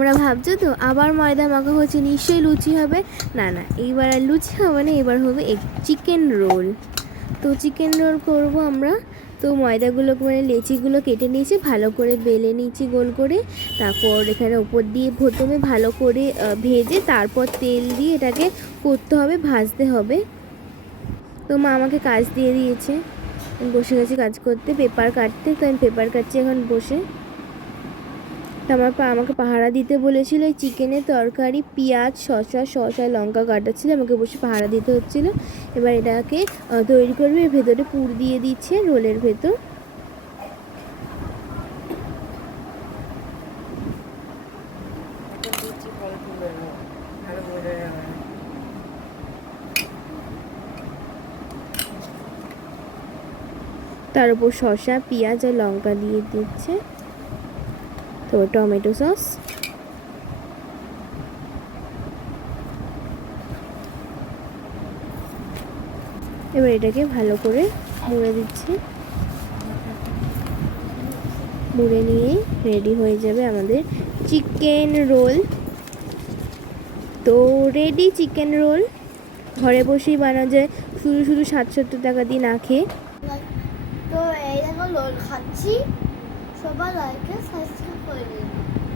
তোমরা ভাবছ তো? আবার ময়দা মাখা হচ্ছে, নিশ্চয়ই লুচি হবে। না না, এইবার আর লুচি হবে না, এবার হবে চিকেন রোল তো চিকেন রোল করব আমরা। তো ময়দাগুলো মানে লেচিগুলো কেটে নিয়েছি, ভালো করে বেলে নিয়েছি গোল করে। তারপর এখানে ওপর দিয়ে প্রথমে ভালো করে ভেজে তারপর তেল দিয়ে এটাকে করতে হবে, ভাজতে হবে। তো মা আমাকে কাজ দিয়ে দিয়েছে। বসে গেছি কাজ করতে, পেপার কাটতে, তো আমি পেপার কাটছি এখন বসে। আমার পা আমাকে পাহারা দিতে বলেছিল, এই চিকেনের তরকারি, পেঁয়াজ, শসা শসা, লঙ্কা কাটা ছিল, আমাকে বসে পাহারা দিতে হচ্ছিল। এবার এটাকে তৈরি করবে, এর ভেতরে পুর দিয়ে দিচ্ছে, রোলের ভেতর। তার উপর শসা, পেঁয়াজ আর লঙ্কা দিয়ে দিচ্ছে। তো টমেটো সস। এবার এটাকে ভালো করে মুড়ে দিচ্ছি। মুড়ে নিয়ে রেডি হয়ে যাবে আমাদের চিকেন রোল। তো রেডি চিকেন রোল। ঘরে বসেই বানা যায় শুধু শুধু ষাট সত্তর টাকা দিয়ে না খেয়ে। তো এই দেখো লোল খাচ্ছি। সবার লাইকে সাবস্ক্রাইব করে টাটা